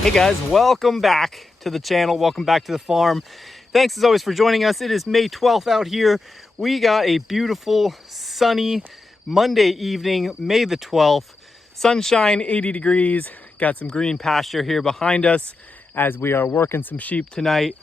Hey guys, welcome back to the channel. Welcome back to the farm. Thanks as always for joining us. It is May 12th out here. We got a beautiful sunny Monday evening, May the 12th. Sunshine, 80 degrees. Got some green pasture here behind us as we are working some sheep tonight.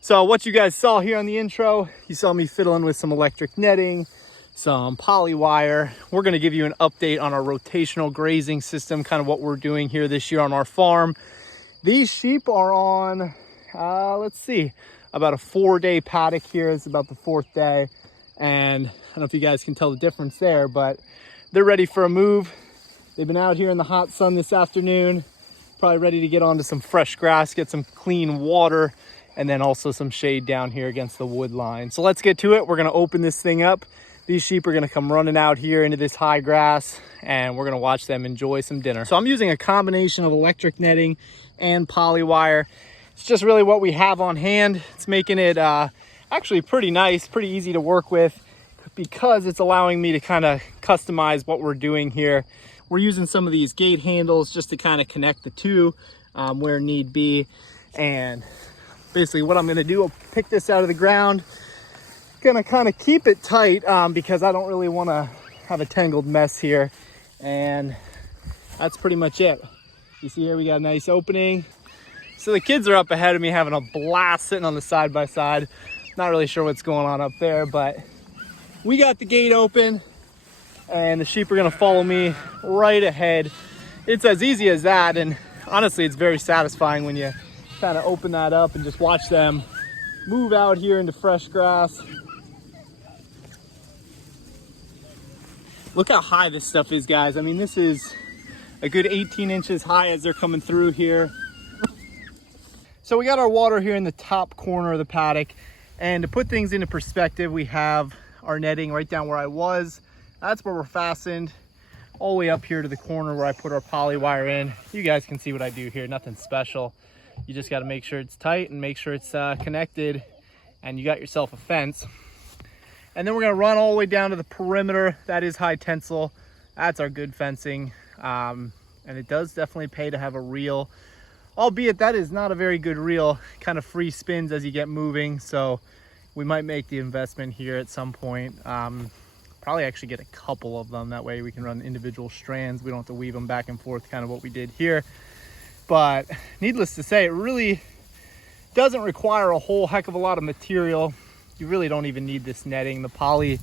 So what you guys saw here on the intro, you saw me fiddling with some electric netting, some poly wire. We're going to give you an update on our rotational grazing system, kind of what we're doing here this year on our farm. These sheep are on, let's see, about a 4-day paddock here. It's about the 4th day. And I don't know if you guys can tell the difference there, but they're ready for a move. They've been out here in the hot sun this afternoon, probably ready to get onto some fresh grass, get some clean water, and then also some shade down here against the wood line. So let's get to it. We're gonna open this thing up. These sheep are gonna come running out here into this high grass, and we're gonna watch them enjoy some dinner. So I'm using a combination of electric netting and poly wire. It's just really what we have on hand. It's making it actually pretty nice, pretty easy to work with, because it's allowing me to kind of customize what we're doing here. We're using some of these gate handles just to kind of connect the two where need be. And basically what I'm gonna do, I'll pick this out of the ground, gonna kind of keep it tight because I don't really want to have a tangled mess here. And that's pretty much it. You see here we got a nice opening. So the kids are up ahead of me having a blast sitting on the side by side. Not really sure what's going on up there, but we got the gate open and the sheep are gonna follow me right ahead. It's as easy as that, and honestly it's very satisfying when you kind of open that up and just watch them move out here into fresh grass. Look how high this stuff is, guys. I mean, this is a good 18 inches high as they're coming through here. So we got our water here in the top corner of the paddock, and to put things into perspective, we have our netting right down where I was. That's where we're fastened, all the way up here to the corner where I put our poly wire in. You guys can see what I do here, nothing special. You just got to make sure it's tight and make sure it's connected, and you got yourself a fence. And then we're gonna run all the way down to the perimeter. That is high tensile. That's our good fencing. And it does definitely pay to have a reel, albeit that is not a very good reel. Kind of free spins as you get moving, so we might make the investment here at some point. Probably actually get a couple of them, that way we can run individual strands. We don't have to weave them back and forth, kind of what we did here. But needless to say, it really doesn't require a whole heck of a lot of material. You really don't even need this netting. The poly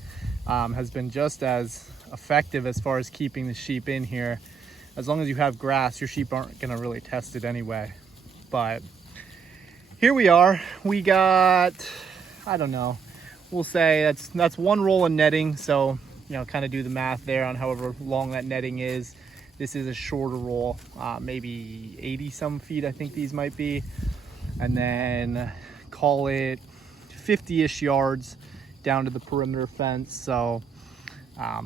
has been just as effective as far as keeping the sheep in here. As long as you have grass, your sheep aren't gonna really test it anyway. But here we are. We got, I don't know, we'll say that's one roll of netting. So, you know, kind of do the math there on however long that netting is. This is a shorter roll, maybe 80 some feet, I think these might be. And then call it 50-ish yards down to the perimeter fence. So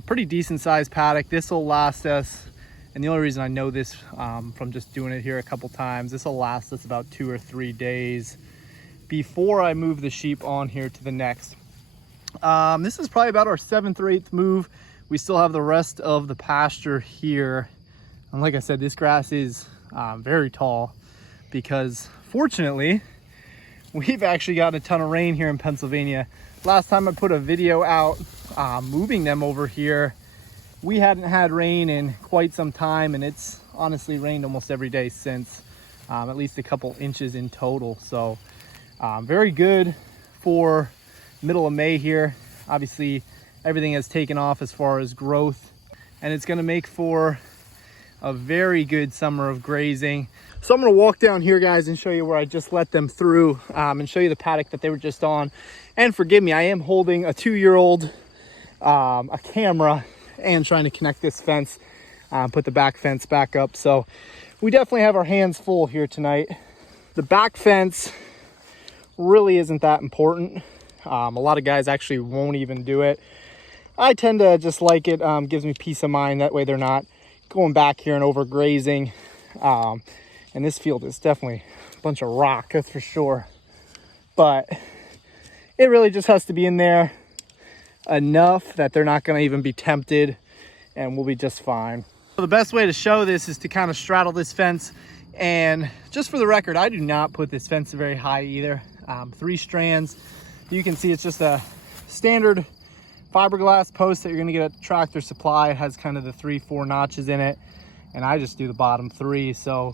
pretty decent sized paddock. This will last us, and the only reason I know this from just doing it here a couple times, this will last us about 2 or 3 days before I move the sheep on here to the next. This is probably about our 7th or 8th move. We still have the rest of the pasture here, and like I said, this grass is very tall because fortunately we've actually gotten a ton of rain here in Pennsylvania. Last time I put a video out moving them over here, we hadn't had rain in quite some time, and it's honestly rained almost every day since, at least a couple inches in total. So very good for middle of May here. Obviously everything has taken off as far as growth, and it's going to make for a very good summer of grazing. So I'm going to walk down here, guys, and show you where I just let them through, and show you the paddock that they were just on. And forgive me, I am holding a 2-year-old, a camera, and trying to connect this fence, put the back fence back up. So we definitely have our hands full here tonight. The back fence really isn't that important. A lot of guys actually won't even do it. I tend to just like it. Gives me peace of mind. That way they're not going back here and overgrazing. And this field is definitely a bunch of rock, that's for sure. But it really just has to be in there enough that they're not going to even be tempted, and we'll be just fine. So the best way to show this is to kind of straddle this fence And just for the record, I do not put this fence very high either. 3 strands. You can see it's just a standard fiberglass post that you're gonna get at Tractor Supply. It has kind of the 3-4 notches in it, and I just do the bottom 3. So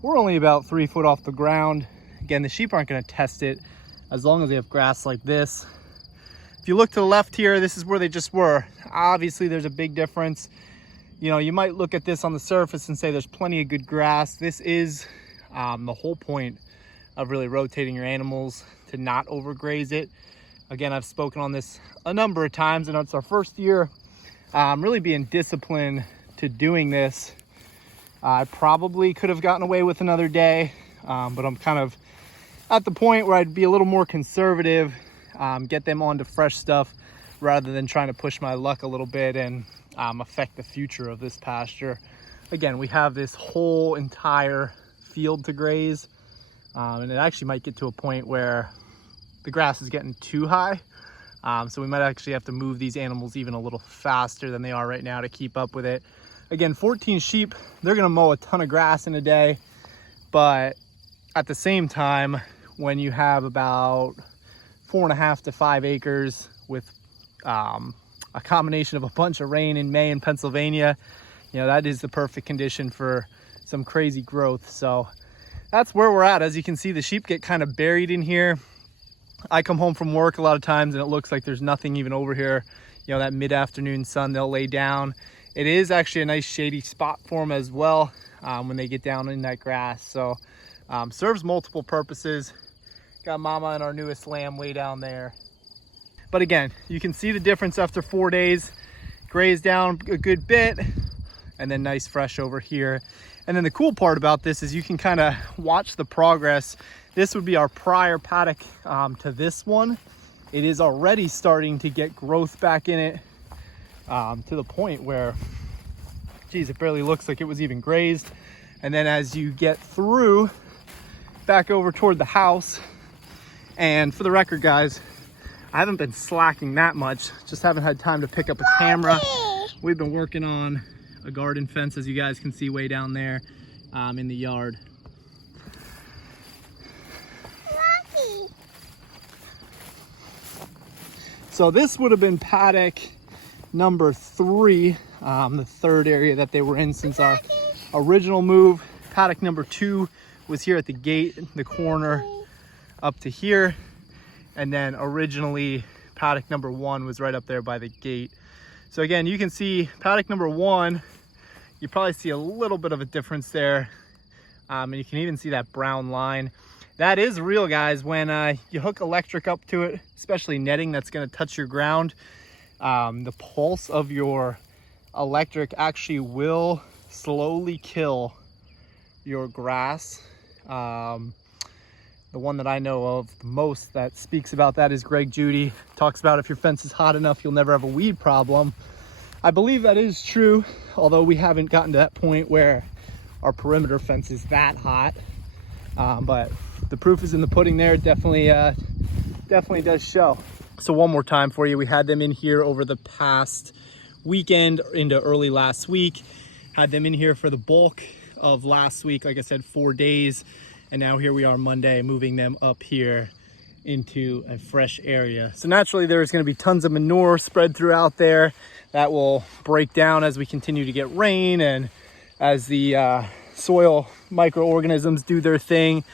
we're only about 3 foot off the ground. Again, the sheep aren't gonna test it as long as they have grass like this. If you look to the left here, this is where they just were. Obviously there's a big difference. You know, you might look at this on the surface and say there's plenty of good grass. This is the whole point of really rotating your animals, to not overgraze it. Again, I've spoken on this a number of times, and it's our first year really being disciplined to doing this. I probably could have gotten away with another day, but I'm kind of at the point where I'd be a little more conservative, get them onto fresh stuff rather than trying to push my luck a little bit and affect the future of this pasture. Again, we have this whole entire field to graze, and it actually might get to a point where the grass is getting too high. So we might actually have to move these animals even a little faster than they are right now to keep up with it. Again, 14 sheep, they're gonna mow a ton of grass in a day, but at the same time, when you have about 4.5 to 5 acres with a combination of a bunch of rain in May in Pennsylvania, you know, that is the perfect condition for some crazy growth. So that's where we're at. As you can see, the sheep get kind of buried in here. I come home from work a lot of times and it looks like there's nothing even over here. You know, that mid-afternoon sun, they'll lay down. It is actually a nice shady spot for them as well when they get down in that grass. So serves multiple purposes. Got Mama and our newest lamb way down there. But again, you can see the difference after 4 days. Graze down a good bit, and then nice fresh over here. And then the cool part about this is you can kind of watch the progress. This would be our prior paddock to this one. It is already starting to get growth back in it, to the point where, geez, it barely looks like it was even grazed. And then as you get through back over toward the house, and for the record, guys, I haven't been slacking that much, just haven't had time to pick up a camera. We've been working on a garden fence, as you guys can see way down there in the yard. So this would have been paddock number 3, the third area that they were in since our original move. Paddock number 2 was here at the gate, the corner up to here. And then originally paddock number 1 was right up there by the gate. So again, you can see paddock number 1, you probably see a little bit of a difference there. And you can even see that brown line. That is real, guys. When you hook electric up to it, especially netting that's gonna touch your ground, the pulse of your electric actually will slowly kill your grass. The one that I know of the most that speaks about that is Greg Judy. Talks about if your fence is hot enough, you'll never have a weed problem. I believe that is true, although we haven't gotten to that point where our perimeter fence is that hot. But the proof is in the pudding there. It definitely does show. So one more time for you. We had them in here over the past weekend into early last week. Had them in here for the bulk of last week. Like I said, 4 days. And now here we are Monday, moving them up here into a fresh area. So naturally there's gonna be tons of manure spread throughout there that will break down as we continue to get rain and as the soil microorganisms do their thing.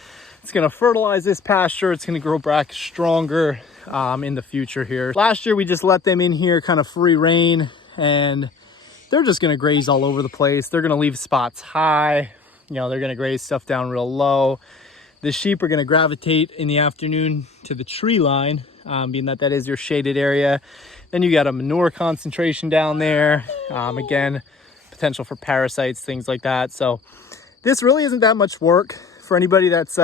It's gonna fertilize this pasture. It's gonna grow back stronger in the future here. Last year we just let them in here kind of free reign, and they're just gonna graze all over the place. They're gonna leave spots high. You know, they're gonna graze stuff down real low. The sheep are gonna gravitate in the afternoon to the tree line, being that that is your shaded area. Then you got a manure concentration down there. Again, potential for parasites, things like that. So this really isn't that much work for anybody that's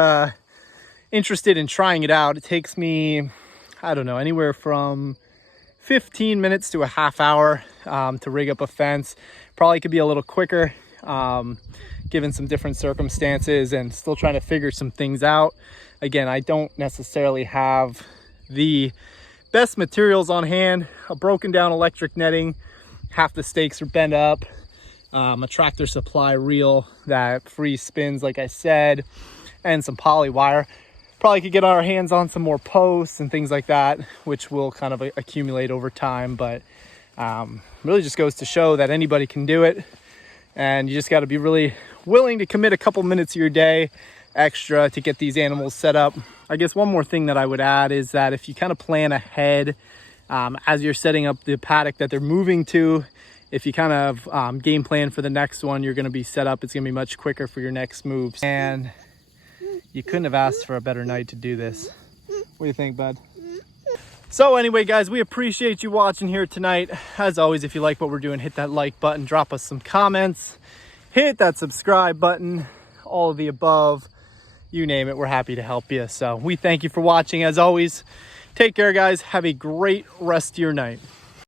interested in trying it out. It takes me, I don't know, anywhere from 15 minutes to a half hour to rig up a fence. Probably could be a little quicker, given some different circumstances and still trying to figure some things out. Again, I don't necessarily have the best materials on hand. A broken down electric netting, half the stakes are bent up. a Tractor Supply reel that free spins, like I said, and some poly wire. Probably could get our hands on some more posts and things like that, which will kind of accumulate over time. But really just goes to show that anybody can do it. And you just got to be really willing to commit a couple minutes of your day extra to get these animals set up. I guess one more thing that I would add is that if you kind of plan ahead as you're setting up the paddock that they're moving to, if you kind of game plan for the next one, you're going to be set up. It's going to be much quicker for your next moves. And you couldn't have asked for a better night to do this. What do you think, bud? So anyway, guys, we appreciate you watching here tonight. As always, if you like what we're doing, hit that like button, drop us some comments, hit that subscribe button, all of the above, you name it, we're happy to help you. So we thank you for watching. As always, take care, guys. Have a great rest of your night.